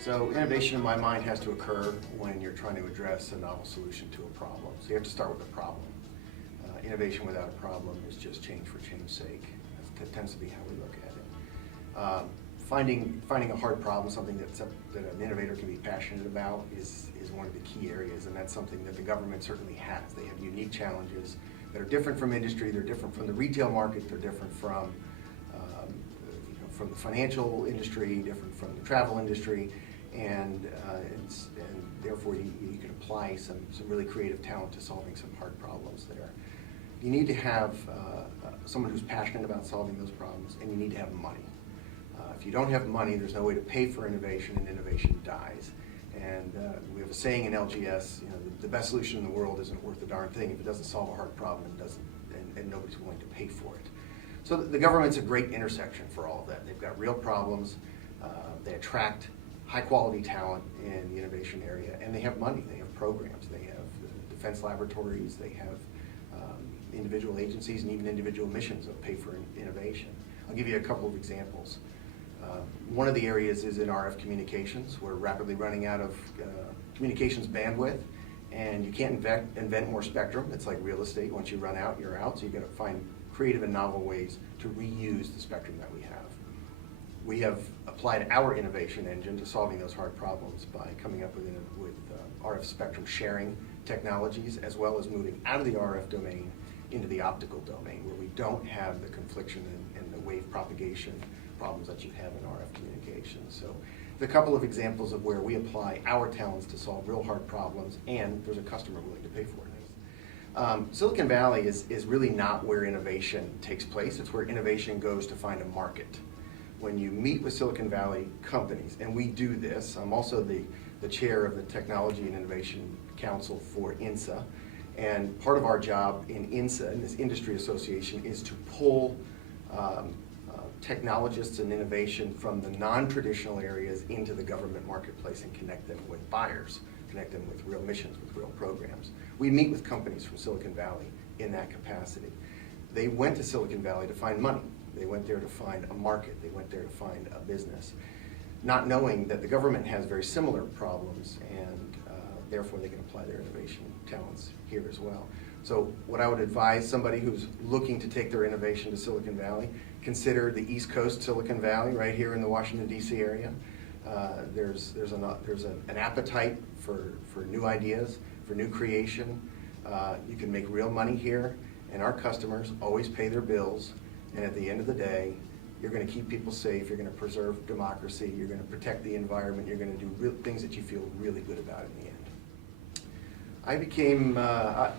So innovation in my mind has to occur when you're trying to address a novel solution to a problem. So you have to start with a problem. Innovation without a problem is just change for change's sake. That tends to be how we look at it. Finding a hard problem, something that an innovator can be passionate about, is one of the key areas, and that's something that the government certainly has. They have unique challenges that are different from industry, they're different from the retail market, they're different from the financial industry, different from the travel industry, and therefore you can apply some really creative talent to solving some hard problems there. You need to have someone who's passionate about solving those problems, and you need to have money. If you don't have money, there's no way to pay for innovation, and innovation dies. And we have a saying in LGS, the best solution in the world isn't worth a darn thing if it doesn't solve a hard problem and nobody's willing to pay for it. So the government's a great intersection for all of that. They've got real problems, they attract high quality talent in the innovation area, and they have money, they have programs, they have defense laboratories, they have individual agencies and even individual missions that pay for innovation. I'll give you a couple of examples. One of the areas is in RF communications. We're rapidly running out of communications bandwidth, and you can't invent more spectrum. It's like real estate. Once you run out, you're out. So you've got to find creative and novel ways to reuse the spectrum that we have. We have applied our innovation engine to solving those hard problems by coming up with RF spectrum sharing technologies, as well as moving out of the RF domain into the optical domain, where we don't have the confliction and the wave propagation problems that you have in RF communications. So there's a couple of examples of where we apply our talents to solve real hard problems, and there's a customer willing to pay for it. Silicon Valley is really not where innovation takes place. It's where innovation goes to find a market. When you meet with Silicon Valley companies, and we do this, I'm also the chair of the Technology and Innovation Council for INSA, and part of our job in INSA, in this industry association, is to pull technologists and innovation from the non-traditional areas into the government marketplace and connect them with buyers, connect them with real missions, with real programs. We meet with companies from Silicon Valley in that capacity. They went to Silicon Valley to find money. They went there to find a market. They went there to find a business, not knowing that the government has very similar problems, and therefore they can apply their innovation talents here as well. So what I would advise somebody who's looking to take their innovation to Silicon Valley, consider the East Coast Silicon Valley right here in the Washington, D.C. area. There's an appetite for new ideas, for new creation. You can make real money here, and our customers always pay their bills, and at the end of the day, you're going to keep people safe, you're going to preserve democracy, you're going to protect the environment, you're going to do real things that you feel really good about in the end. I became, I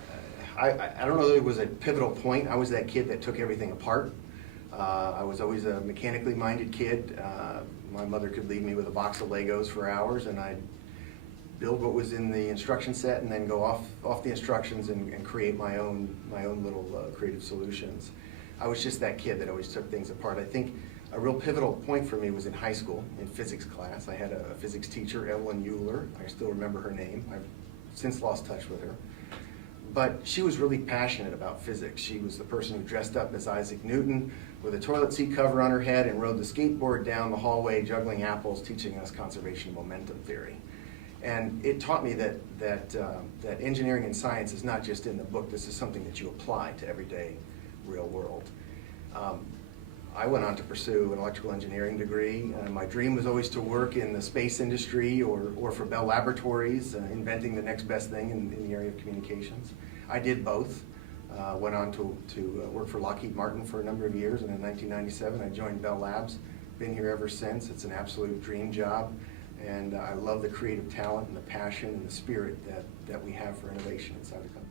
don't know that it was a pivotal point. I was that kid that took everything apart. I was always a mechanically minded kid. My mother could leave me with a box of Legos for hours, and I'd build what was in the instruction set and then go off the instructions and create my own little creative solutions. I was just that kid that always took things apart. I think a real pivotal point for me was in high school, in physics class. I had a physics teacher, Evelyn Euler. I still remember her name. I've since lost touch with her. But she was really passionate about physics. She was the person who dressed up as Isaac Newton with a toilet seat cover on her head and rode the skateboard down the hallway juggling apples, teaching us conservation of momentum theory. And it taught me that engineering and science is not just in the book. This is something that you apply to everyday real world. I went on to pursue an electrical engineering degree. My dream was always to work in the space industry or for Bell Laboratories, inventing the next best thing in the area of communications. I did both. Went on to work for Lockheed Martin for a number of years, and in 1997 I joined Bell Labs. Been here ever since. It's an absolute dream job, and I love the creative talent and the passion and the spirit that we have for innovation inside the company.